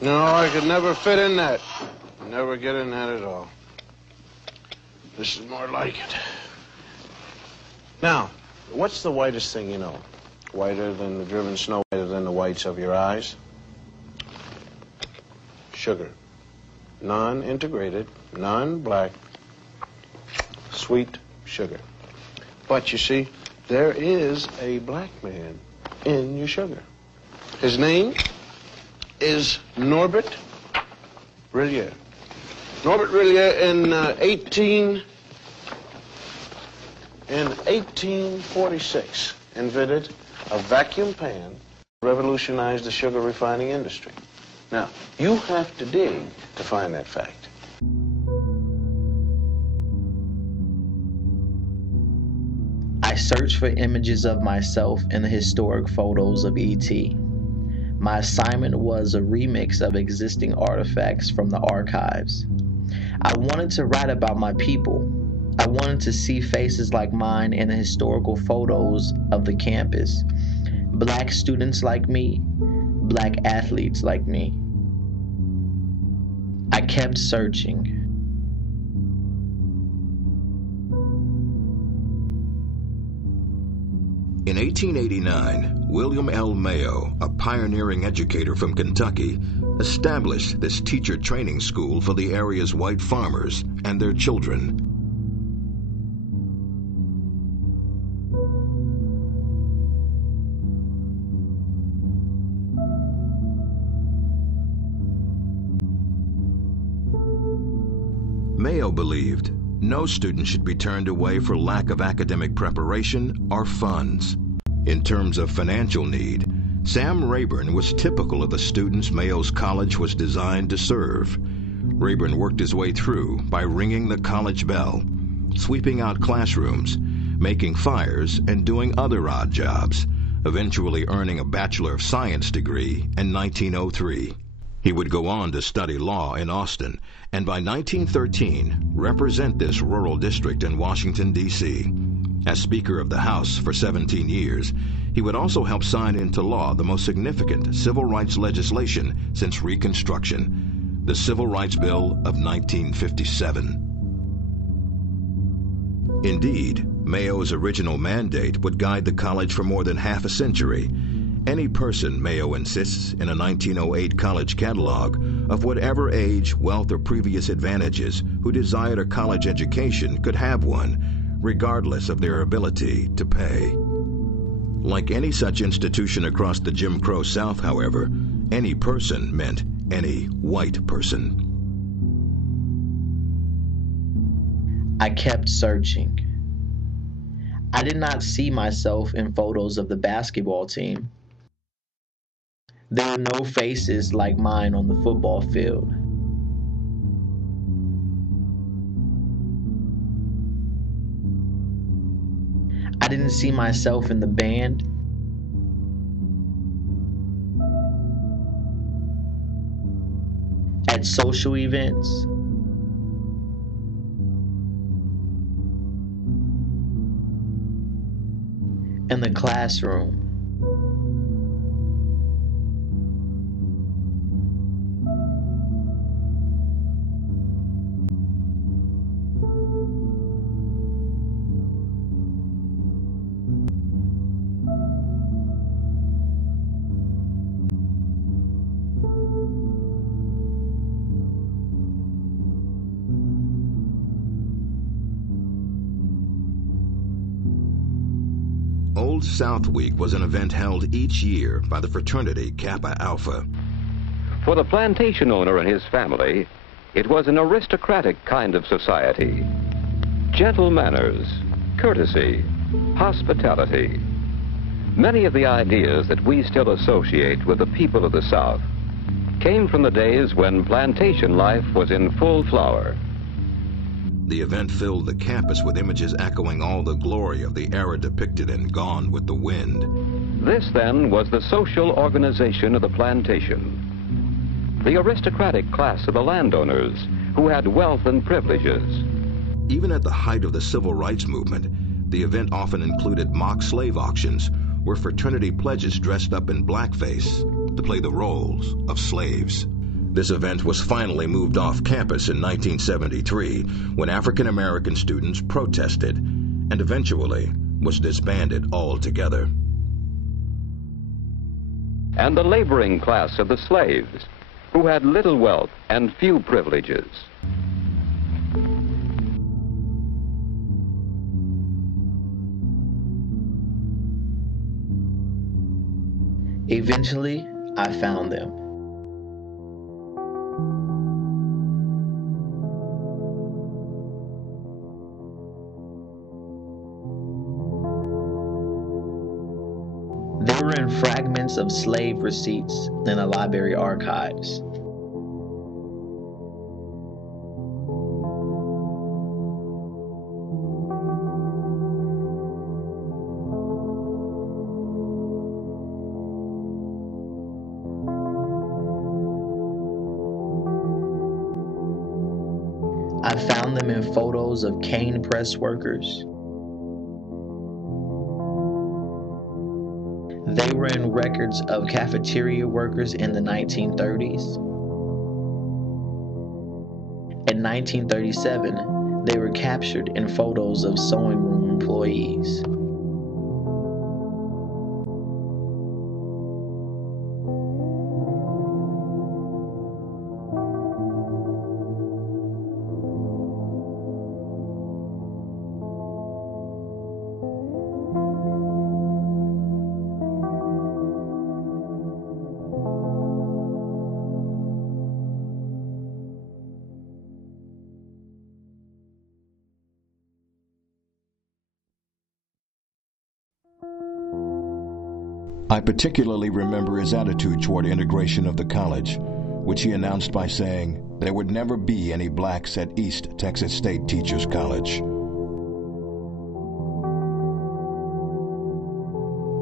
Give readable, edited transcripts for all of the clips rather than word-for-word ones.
No, I could never fit in that. Never get in that at all. This is more like it. Now, what's the whitest thing you know? Whiter than the driven snow, whiter than the whites of your eyes? Sugar. Non-integrated, non-black, sweet sugar. But you see, there is a black man in your sugar. His name is Norbert Rillier. Norbert Rillier in 1846 invented a vacuum pan, revolutionized the sugar refining industry. Now, you have to dig to find that fact. I searched for images of myself in the historic photos of E.T. My assignment was a remix of existing artifacts from the archives. I wanted to write about my people. I wanted to see faces like mine in the historical photos of the campus. Black students like me, black athletes like me. I kept searching. In 1889, William L. Mayo, a pioneering educator from Kentucky, established this teacher training school for the area's white farmers and their children. Mayo believed no student should be turned away for lack of academic preparation or funds. In terms of financial need, Sam Rayburn was typical of the students Mayo's college was designed to serve. Rayburn worked his way through by ringing the college bell, sweeping out classrooms, making fires, and doing other odd jobs, eventually earning a Bachelor of Science degree in 1903. He would go on to study law in Austin, and by 1913 represent this rural district in Washington, D.C. As Speaker of the House for 17 years, he would also help sign into law the most significant civil rights legislation since Reconstruction, the Civil Rights Bill of 1957. Indeed, Mayo's original mandate would guide the college for more than half a century. Any person, Mayo insists in a 1908 college catalog, of whatever age, wealth, or previous advantages who desired a college education could have one, regardless of their ability to pay. Like any such institution across the Jim Crow South, however, any person meant any white person. I kept searching. I did not see myself in photos of the basketball team. There were no faces like mine on the football field. I didn't see myself in the band. At social events. In the classroom. Old South Week was an event held each year by the fraternity Kappa Alpha. For the plantation owner and his family, it was an aristocratic kind of society. Gentle manners, courtesy, hospitality. Many of the ideas that we still associate with the people of the South came from the days when plantation life was in full flower. The event filled the campus with images echoing all the glory of the era depicted in Gone with the Wind. This, then, was the social organization of the plantation. The aristocratic class of the landowners who had wealth and privileges. Even at the height of the civil rights movement, the event often included mock slave auctions where fraternity pledges dressed up in blackface to play the roles of slaves. This event was finally moved off campus in 1973 when African American students protested and eventually was disbanded altogether. And the laboring class of the slaves, who had little wealth and few privileges. Eventually, I found them. They were in fragments of slave receipts in the library archives. I found them in photos of cane press workers. They were in records of cafeteria workers in the 1930s. In 1937, they were captured in photos of sewing room employees. I particularly remember his attitude toward integration of the college, which he announced by saying there would never be any blacks at East Texas State Teachers College.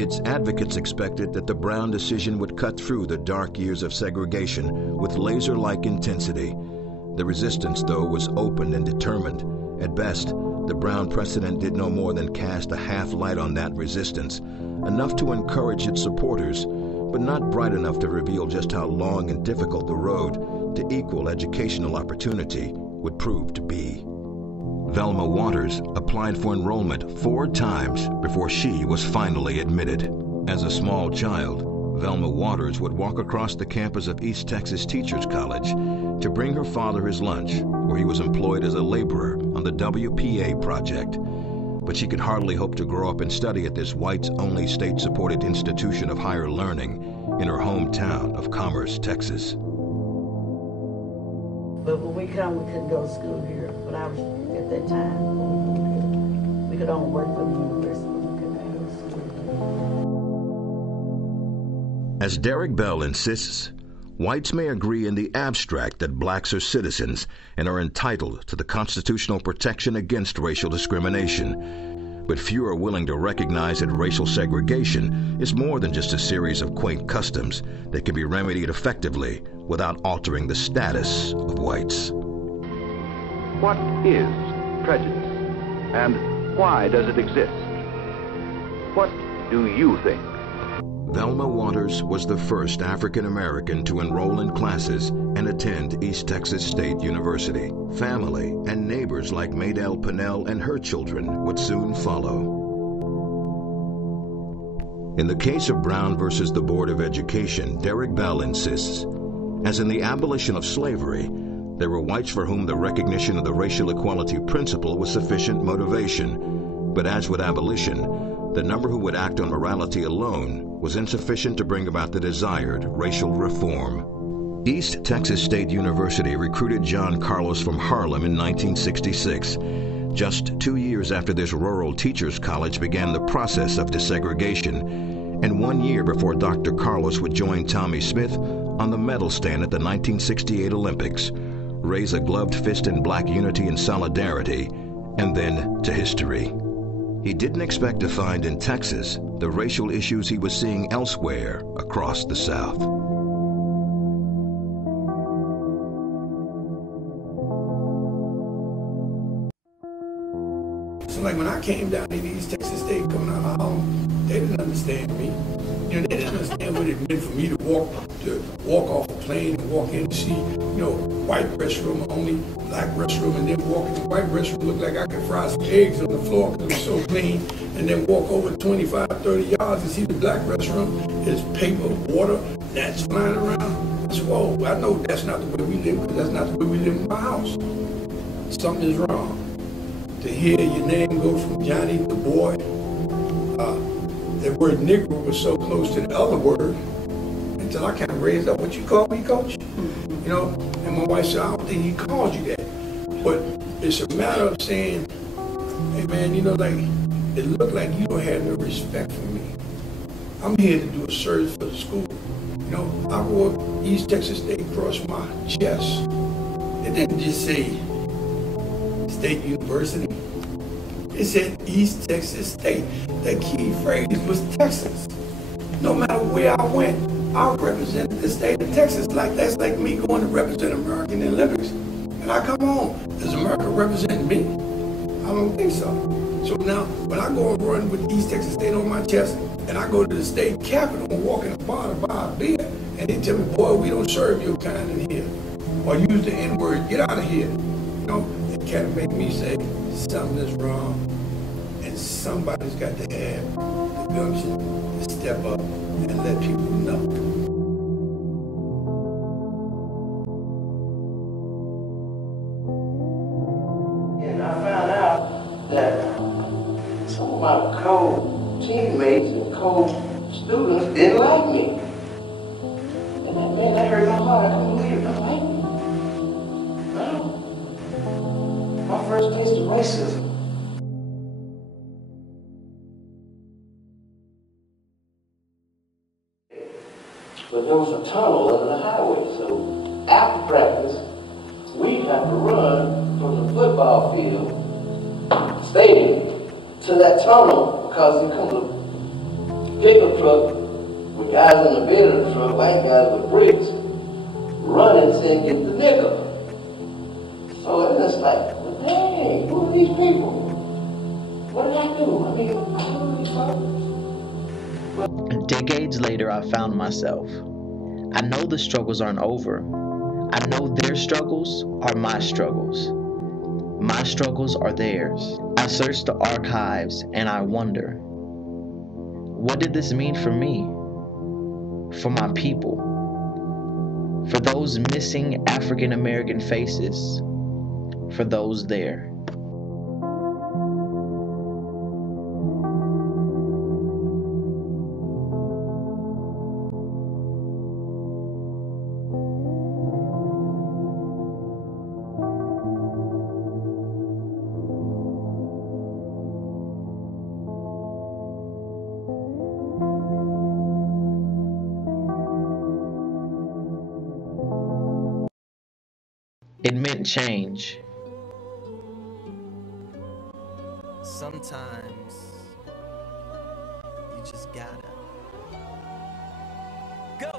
Its advocates expected that the Brown decision would cut through the dark years of segregation with laser-like intensity. The resistance, though, was open and determined. At best, the Brown precedent did no more than cast a half light on that resistance, enough to encourage its supporters, but not bright enough to reveal just how long and difficult the road to equal educational opportunity would prove to be. Velma Waters applied for enrollment 4 times before she was finally admitted. As a small child, Velma Waters would walk across the campus of East Texas Teachers College to bring her father his lunch, where he was employed as a laborer on the WPA project. But she could hardly hope to grow up and study at this whites-only state-supported institution of higher learning in her hometown of Commerce, Texas. But when we come, we couldn't go to school here. When I was at that time, we could only work for the university. We couldn't go to school. As Derek Bell insists, whites may agree in the abstract that blacks are citizens and are entitled to the constitutional protection against racial discrimination. But few are willing to recognize that racial segregation is more than just a series of quaint customs that can be remedied effectively without altering the status of whites. What is prejudice, and why does it exist? What do you think? Velma Waters was the first African American to enroll in classes and attend East Texas State University. Family and neighbors like Maydell Pennell and her children would soon follow. In the case of Brown versus the Board of Education, Derek Bell insists, as in the abolition of slavery, there were whites for whom the recognition of the racial equality principle was sufficient motivation. But as with abolition, the number who would act on morality alone was insufficient to bring about the desired racial reform. East Texas State University recruited John Carlos from Harlem in 1966, just 2 years after this rural teachers' college began the process of desegregation, and 1 year before Dr. Carlos would join Tommie Smith on the medal stand at the 1968 Olympics, raise a gloved fist in black unity and solidarity, and then to history. He didn't expect to find in Texas the racial issues he was seeing elsewhere across the South. So like when I came down to East Texas State coming out of home, they didn't understand me. You know, they didn't understand what it meant for me to walk to walk off a plane and walk in and see, white restroom, only black restroom, and then walk in the white restroom, look like I could fry some eggs on the floor because it was so clean, and then walk over 25, 30 yards and see the black restroom. There's paper, water, gnats flying around. I said, whoa, I know that's not the way we live, because that's not the way we live in my house. Something is wrong. To hear your name go from Johnny to boy, that word Negro was so close to the other word until I kind of raised up. What you call me, Coach? And my wife said, I don't think he called you that. But it's a matter of saying, hey man, it looked like you don't have no respect for me. I'm here to do a service for the school. I wore East Texas State across my chest. It didn't just say State University. It said East Texas State. The key phrase was Texas. No matter where I went, I represented the state of Texas. That's like me going to represent America in the Olympics. And I come home, does America represent me? I don't think so. So now, when I go and run with East Texas State on my chest, and I go to the state capitol and walk in a bar to buy a beer, and they tell me, boy, we don't serve your kind in here. Or use the N-word, get out of here. It kind of make me say, something is wrong. And somebody's got to have the gumption to step up and let people know. And I found out that some of my co-teammates and co-students didn't like me. And that hurt my heart. I couldn't believe it. Don't like me. No. My first taste of racism. But there was a tunnel under the highway, so after practice, we'd have to run from the football field, stadium, to that tunnel, because there comes a pickup truck with guys in the bed of the truck, white guys with bricks, running saying, get the nigga. So then it's like, well, dang, who are these people? What did I do? I mean, who are these folks? Decades later, I found myself. I know the struggles aren't over. I know their struggles are my struggles. My struggles are theirs. I search the archives and I wonder, what did this mean for me? For my people? For those missing African American faces? For those there? It meant change. Sometimes you just gotta go.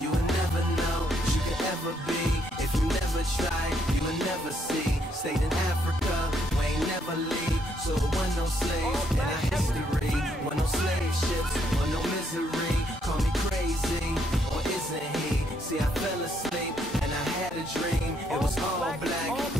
You will never know what you could ever be if you never try. You will never see. Stayed in Africa, we ain't never leave. So there was no slaves in our history. Was no slave ships, was no misery. Call me crazy, or isn't he? See, I fell asleep and I had a dream. It was all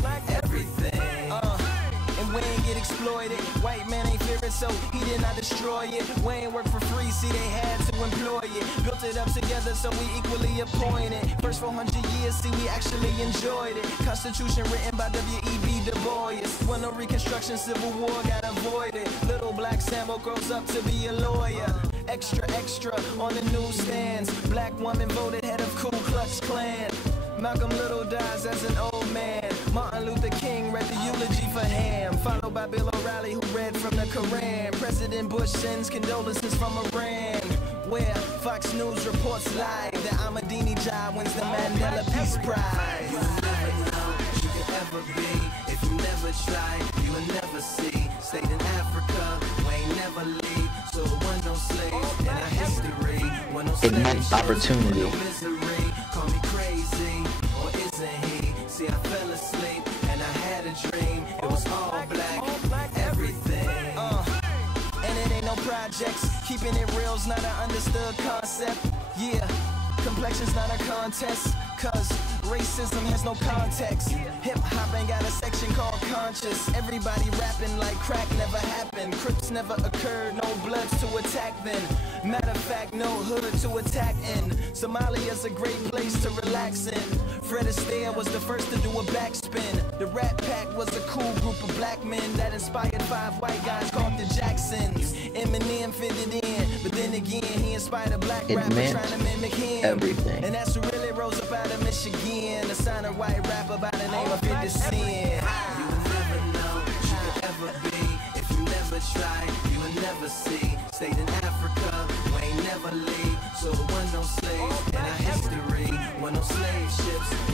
black, everything. And we ain't get exploited. White man ain't fear it, so he did not destroy it. We ain't work for free, see they had to employ it. Built it up together, so we equally appointed. First 400 years, see we actually enjoyed it. Constitution written by W.E.B. Du Bois. When no Reconstruction, Civil War got avoided. Little black Sambo grows up to be a lawyer. Extra, extra on the newsstands. Black woman voted head of Ku Klux Klan. Malcolm Little dies as an old man. Martin Luther King read the eulogy for him, followed by Bill O'Reilly who read from the Quran. President Bush sends condolences from Iran, where Fox News reports live that Ahmadinejad wins the Mandela Peace Prize. You will never know what you could ever be if you never try. You will never see. Stayed in Africa, we ain't never leave. So there was no slaves in our history. It meant opportunity. No misery. Call me crazy, or isn't he? See, I fell asleep and I had a dream. It was all black, everything. And it ain't no projects. Keeping it real's not an understood concept. Yeah. complexion's not a contest, cause racism has no context. Hip-hop ain't got a section called conscious. Everybody rapping like crack never happened. Crips never occurred, no bloods to attack then. Matter of fact, no hood to attack in. Somalia's a great place to relax in. Fred Astaire was the first to do a backspin. The Rat Pack was a cool group of black men that inspired 5 white guys called the Jacksons. Eminem fitted in, but then again he inspired a black rapper trying to mimic him. Everything. And that's what really rose up out of Michigan. A sign of white rapper by the name of 50 Cent. You will never know what you could ever be if you never try. You will never see. Stayed in Africa, we ain't never leave. So it wasn't no slaves in our history. Wasn't no slave ships.